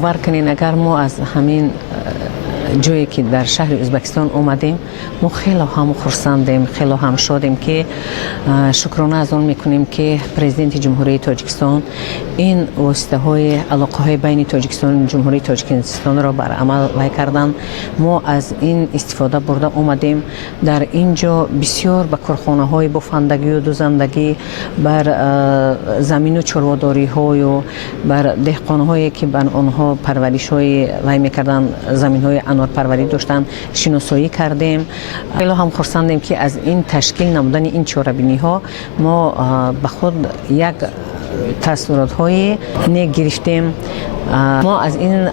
باور کنین اگر ما از همین جایی که در شهر ازبکستان اومدیم ما خیلی هم خرسندیم، خیلی هم شادیم که شکرانه از آن میکنیم که پرزیدنت جمهوری تاجیکستان این واسطه های علاقه های بین تاجیکستان و جمهوری تاجیکستان را بر عمل وای کردن. ما از این استفاده برده اومدیم. در اینجا بسیار به کارخانه های بافندگی و دوزندگی، بر زمین و چرواداری های و بر دهقان هایی که بر آنها پرورش های وای میکردن، زمین های انار پروری داشتن، شناسایی کردیم. خیلی هم خرسندیم که از این تشکیل نمودن این چهاربینی ها ما به خود یک تصورات های نیک گرفتیم. ما از این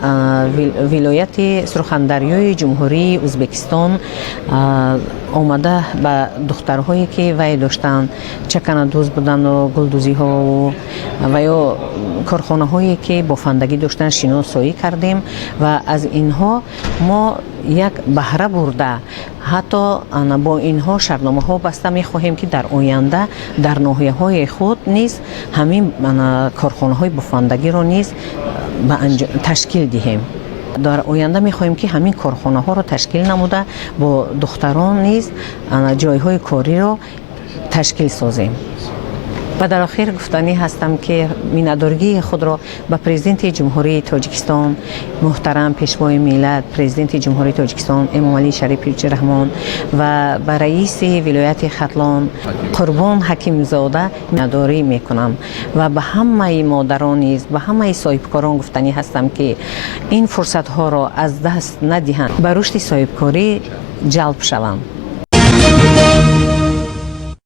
ولایت سرخندریای جمهوری ازبکستان آمده به دخترهایی که وی داشتن، چکن دوز بودن و گلدوزی ها و یا کارخانه هایی که بافندگی داشتن شناسایی کردیم و از اینها ما یک بهره برده حتی با اینها شرطنامه ها بسته می خواهیم که در آینده در ناحیه های خود نیز همین کارخانه های بافندگی را نیز تشکیل دهیم. در آینده می خواهیم که همین کارخانه ها را تشکیل نموده با دختران نیز جای های کاری را تشکیل سازیم. و در آخر گفتنی هستم که میانه‌دارگی خود را به پرزیدنت جمهوری تاجیکستان محترم پیشوای ملت پرزیدنت جمهوری تاجیکستان امام علی شریف رحمان و به رئیس ولایت ختلان قربان حکیم زاده میانه‌داری میکنم و به همه مادران نیز به همه صاحبکاران گفتنی هستم که این فرصت ها را از دست ندهند، به رشد صاحبکاری جلب شوند.